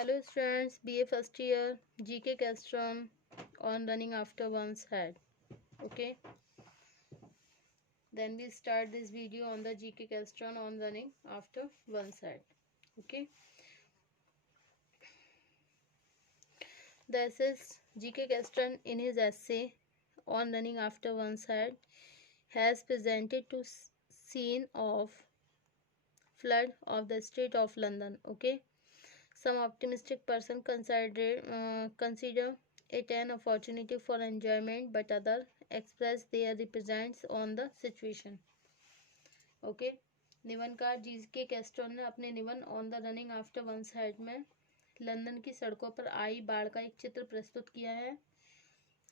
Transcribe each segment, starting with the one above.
Hello students, BA first year, GK question on running after one's head. Okay, then we start this video on the GK question on running after one's head. Okay, this is GK question in his essay on running after one's head has presented to scene of flood of the street of London. Okay, some optimistic person consider it an opportunity for enjoyment, but others express their represents on the situation. Okay, निबंधकार G K Chesterton ने अपने निबंध on the running after one's head में London की सड़कों पर आई बाढ़ का एक चित्र प्रस्तुत किया है।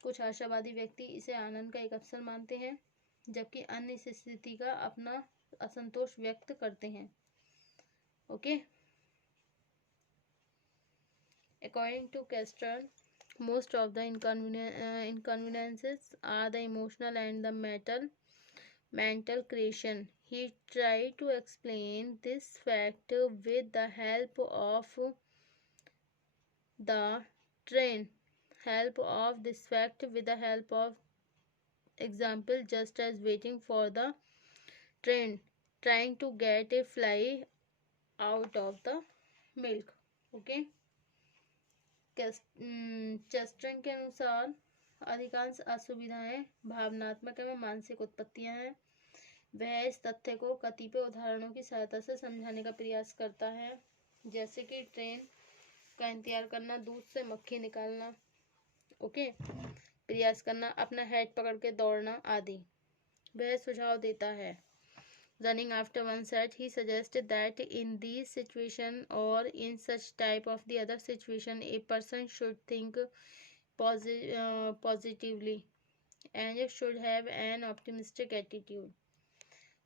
कुछ आशावादी व्यक्ति इसे आनंद का एक अवसर मानते हैं, जबकि अन्य इस स्थिति का अपना असंतोष व्यक्त करते हैं। Okay, According to Castron, most of the inconveniences are the emotional and the mental creation. He tried to explain this fact with the help of the train. Example, just as waiting for the train, trying to get a fly out of the milk. Okay. चेस्टन के अनुसार अधिकांश असुविधाएं भावनात्मक एवं मानसिक उत्पत्तियां हैं। वह इस तथ्य को कतिपय उदाहरणों की सहायता से समझाने का प्रयास करता है, जैसे कि ट्रेन का इंतजार करना, दूध से मक्खी निकालना, ओके, प्रयास करना, अपना हेड पकड़ के दौड़ना आदि। वह सुझाव देता है running after one's head. He suggested that in these situations or in such type of the other situation, a person should think positively and should have an optimistic attitude.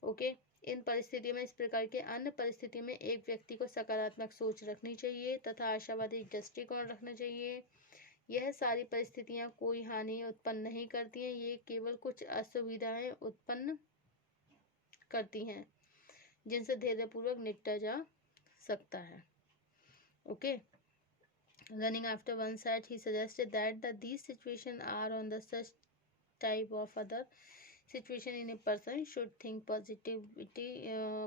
Okay, इन परिस्थितियों में, इस प्रकार के अन्य परिस्थितियों में एक व्यक्ति को सकारात्मक सोच रखनी चाहिए तथा आशावादी दृष्टिकोण रखना चाहिए। यह सारी परिस्थितियां कोई हानि उत्पन्न नहीं करती हैं, ये केवल कुछ असुविधाएं उत्पन्न करती हैं जिनसे धैर्यपूर्वक निपटा जा सकता है। Okay, running after one side, he suggested that these situation are on the such type of other situation in a person should think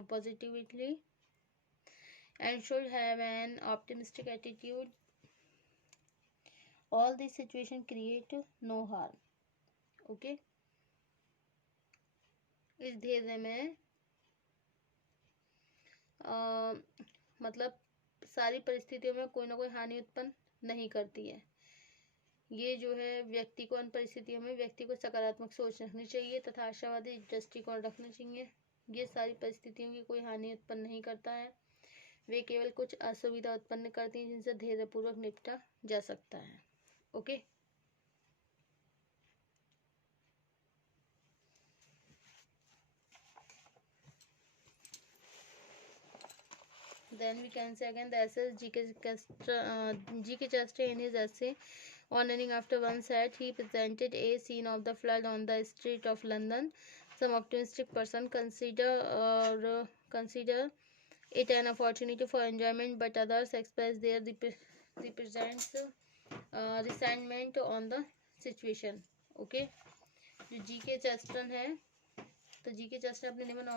positively and should have an optimistic attitude. All this situation create no harm. Okay, इस धैर्य में मतलब सारी परिस्थितियों में कोई ना कोई हानि उत्पन्न नहीं करती है। ये जो है व्यक्ति को उन परिस्थितियों में व्यक्ति को सकारात्मक सोच रखनी चाहिए तथा आशावादी दृष्टिकोण रखना चाहिए। ये सारी परिस्थितियों की कोई हानि उत्पन्न नहीं करता है, वे केवल कुछ असुविधा उत्पन्न करती हैं जिनसे धैर्यपूर्वक निपटा जा सकता है। Okay, then we can say again the essay G.K. Chester in his essay on running after one's head, he presented a scene of the flood on the street of London. Some optimistic person consider it an opportunity for enjoyment, but others express their represents resentment on the situation. Okay, जो G.K. Chester है, तो G.K. Chester अपने निबंध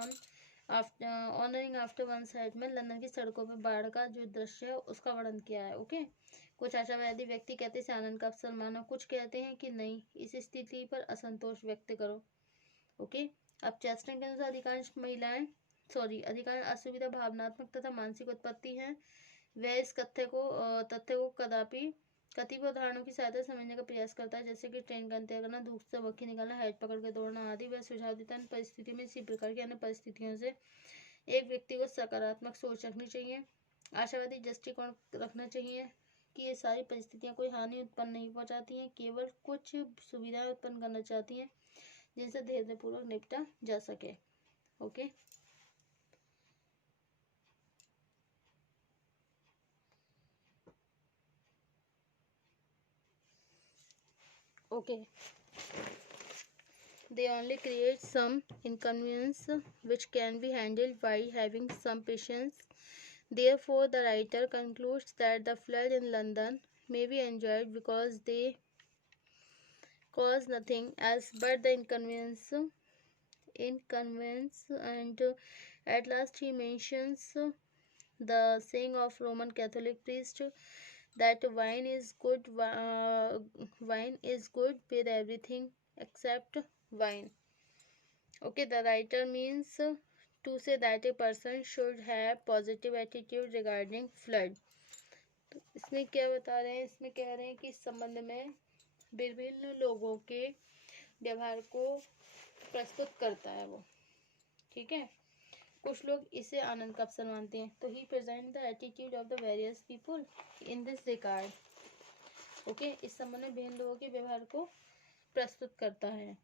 on running after one side में London की सड़कों पर बाढ़ का जो दृश्य है उसका वर्णन किया है। ओके, कुछ आशावादी व्यक्ति कहते हैं इसे आनंद का अवसर मानो, कुछ कहते हैं कि नहीं, इस स्थिति पर असंतोष व्यक्त करो। ओके, अब चेस्टन के अनुसार अधिकांश असुविधा भावनात्मक तथा मानसिक उत्पत्ति है। वह इस तथ्य को कतिपय उदाहरणों की सहायता समझने का प्रयास करता है, जैसे कि ट्रेन का इंतजार करना, धूप से मक्खी निकालना, हेड पकड़ के दौड़ना आदि। वह सुझाव देता है इन परिस्थितियों में इसी प्रकार की अन्य परिस्थितियों से एक व्यक्ति को सकारात्मक सोच रखनी चाहिए, आशावादी दृष्टिकोण रखना चाहिए कि ये सारी परिस्थितियां कोई हानि उत्पन्न नहीं पहुंचाती हैं, केवल कुछ सुविधाएं उत्पन्न करना चाहती हैं जिनसे धैर्यपूर्वक निपटा जा सके। Okay, okay, they only create some inconvenience which can be handled by having some patience. Therefore, the writer concludes that the flood in London may be enjoyed because they cause nothing else but the inconvenience, and at last he mentions the saying of Roman Catholic priest that wine is good with everything except wine. Okay, the writer means to say that a person should have positive attitude regarding flood. तो इसमें क्या बता रहे हैं, इसमें कह रहे हैं कि इस संबंध में विभिन्न लोगों के व्यवहार को प्रस्तुत करता है वो, ठीक है। कुछ लोग इसे आनंद का अवसर मानते हैं, तो he present the attitude of the various people in this regard. Okay, इस संबंध में विभिन्न लोगों के व्यवहार को प्रस्तुत करता है।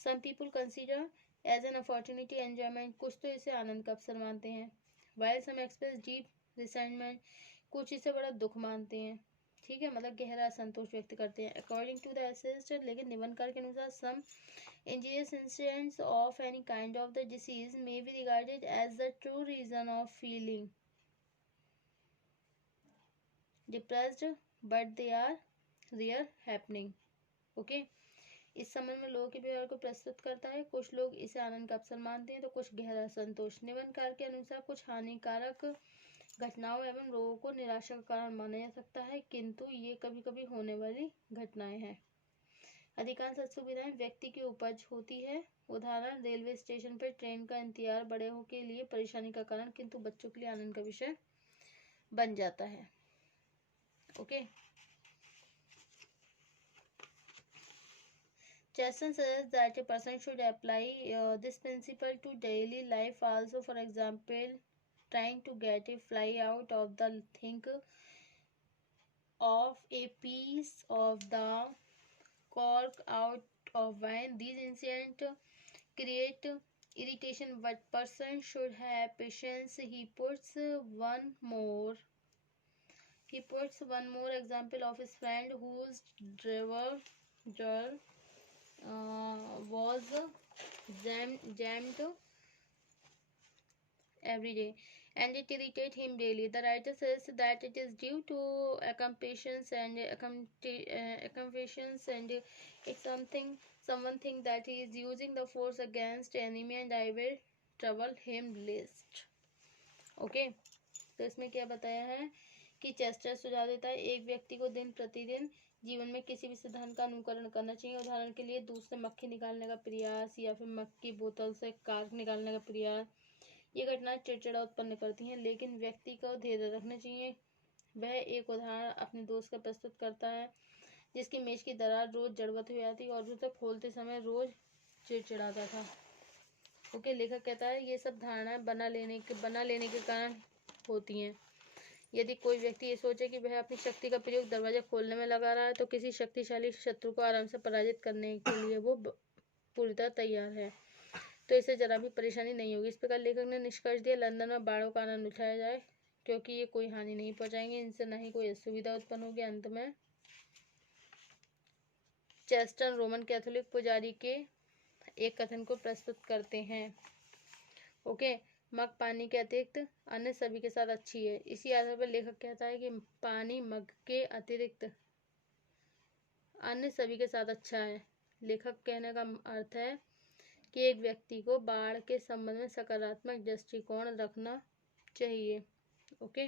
Some people consider as an opportunity enjoyment, कुछ तो इसे आनंद का अवसर मानते हैं। While some express deep resentment, कुछ इसे बड़ा दुख मानते हैं, ठीक है, मतलब गहरा असंतोष व्यक्त करते हैं। अकॉर्डिंग टू द एसेस्ट, लेकिन निबंधकार के अनुसार some ingenious incidents of any kind of the disease may be regarded as the true reason of feeling depressed, but they are real happening. Okay, इस संबंध में लोगों के व्यवहार को प्रस्तुत करता है। कुछ लोग इसे आनंद का अवसर मानते हैं तो कुछ गहरा संतोष। निबंधकार के अनुसार कुछ हानिकारक घटनाओं एवं रोगों को निराशा का कारण माना जा सकता है, किंतु ये कभी कभी होने वाली घटनाएं हैं। अधिकांश असुविधाएं व्यक्ति की उपज होती है। उदाहरण, रेलवे स्टेशन पर ट्रेन का इंतजार बड़ों के लिए परेशानी का कारण, किंतु बच्चों के लिए आनंद का विषय बन जाता है। Okay, Chesterton suggests that a person should apply this principle to daily life also. For example, trying to get a fly out of the think of a piece of the cork out of wine. These incidents create irritation, but person should have patience. He puts one more example of his friend whose driver was jammed every day, and it irritated him daily. The writer says that it is due to accommodations and accommodations, and if someone think that he is using the force against enemy, and I will trouble him least. Okay, तो इसमें क्या बताया है कि Chester सुझाव देता है एक व्यक्ति को दिन प्रतिदिन जीवन में किसी भी सिद्धांत का अनुकरण करना चाहिए। उदाहरण के लिए, दूध से मक्खी निकालने का प्रयास या फिर मक्खी बोतल से कार्क निकालने का प्रयास, ये घटनाएं चिड़चिड़ा उत्पन्न करती हैं, लेकिन व्यक्ति को धैर्य रखना चाहिए। वह एक उदाहरण अपने दोस्त का प्रस्तुत करता है जिसकी मेज की दरार रोज जड़वत हो जाती और उसे खोलते समय रोज चिड़चिड़ाता था। ओके, लेखक कहता है ये सब धारणाएं बना लेने के कारण होती हैं। यदि कोई व्यक्ति ये सोचे कि वह अपनी शक्ति का प्रयोग दरवाजा खोलने में लगा रहा है, तो किसी शक्तिशाली शत्रु को आराम से पराजित करने के लिए वो पूरी तरह तैयार है, तो इसे जरा भी परेशानी नहीं होगी। इस प्रकार लेखक ने निष्कर्ष दिया, लंदन में बाढ़ों का आनंद उठाया जाए क्योंकि ये कोई हानि नहीं पहुंचाएंगे, इनसे न ही कोई असुविधा उत्पन्न होगी। अंत में चेस्टन रोमन कैथोलिक पुजारी के एक कथन को प्रस्तुत करते हैं। ओके, मग पानी के अतिरिक्त अन्य सभी के साथ अच्छी है। इसी आधार पर लेखक कहता है कि पानी मग के अतिरिक्त अन्य सभी के साथ अच्छा है। लेखक कहने का अर्थ है कि एक व्यक्ति को बाढ़ के संबंध में सकारात्मक दृष्टिकोण रखना चाहिए। Okay,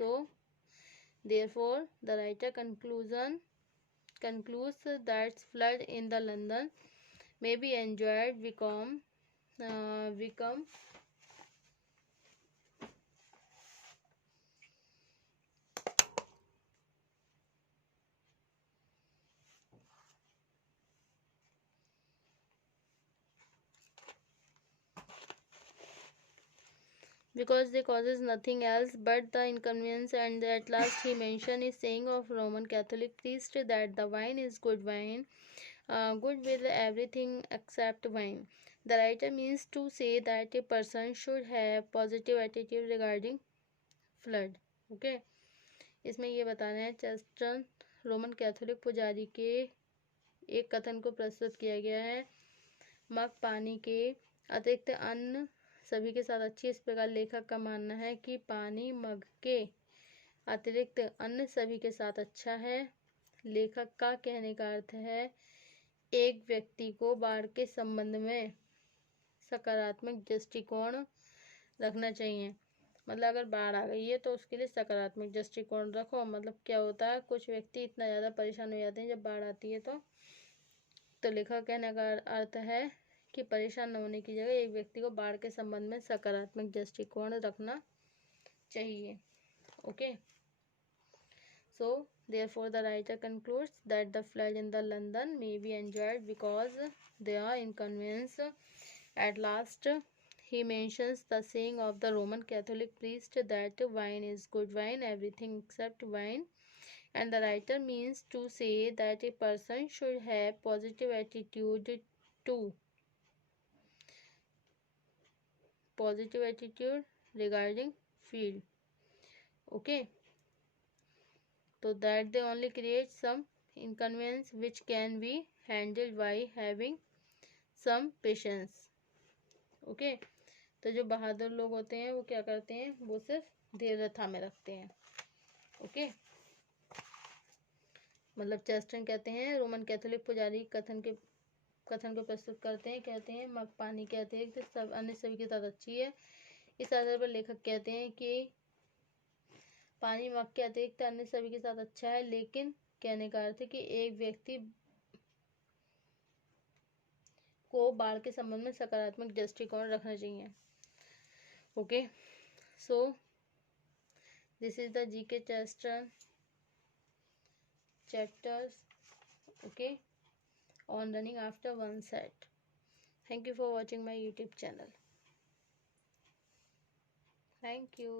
so therefore the writer concludes that flood in the London may be enjoyed become because they causes nothing else but the inconvenience. And at last he mentioned a saying of Roman Catholic priest that the wine is good wine, good with everything except wine. The writer means to say that a person should have positive attitude regarding flood. Okay, इसमें ये बता रहे हैं चेस्टन Roman Catholic पुजारी के एक कथन को प्रस्तुत किया गया है, मग पानी के अतिरिक्त अन्य सभी के साथ अच्छी। इस प्रकार लेखक का मानना है कि पानी मग के अतिरिक्त अन्य सभी के साथ अच्छा है। लेखक का कहने का अर्थ है एक व्यक्ति को बाढ़ के संबंध में सकारात्मक दृष्टिकोण रखना चाहिए। मतलब अगर बाढ़ आ गई है तो उसके लिए सकारात्मक दृष्टिकोण रखो। मतलब क्या होता है, कुछ व्यक्ति इतना ज़्यादा परेशान हो जाते हैं जब बाढ़ आती है तो लेखक कहने का अर्थ है कि परेशान न होने की जगह एक व्यक्ति को बाढ़ के संबंध में सकारात्मक दृष्टिकोण रखना चाहिए। Okay, so therefore the writer concludes that the flood in the London may be enjoyed because they are inconvenience. At last he mentions the saying of the Roman Catholic priest that wine is good wine, everything except wine, and the writer means to say that a person should have positive attitude regarding field. Okay, so that they only create some inconvenience which can be handled by having some patience. Okay, तो जो बहादुर लोग होते हैं वो क्या करते हैं, वो सिर्फ धैर्य थामे रखते हैं। ओके, मतलब चेस्टन कहते हैं रोमन कैथोलिक पुजारी कथन को प्रस्तुत करते हैं। कहते हैं मग पानी के अतिरिक्त सब अन्य सभी के साथ अच्छी है। इस आधार पर लेखक कहते हैं कि पानी मग के अतिरिक्त अन्य सभी के साथ अच्छा है, लेकिन कहने का अर्थ है कि एक व्यक्ति को बाढ़ के संबंध में सकारात्मक दृष्टिकोण रखना चाहिए। Okay, so this is the G K Chesterton chapters, okay, on running after one set. Thank you for watching my YouTube channel. Thank you.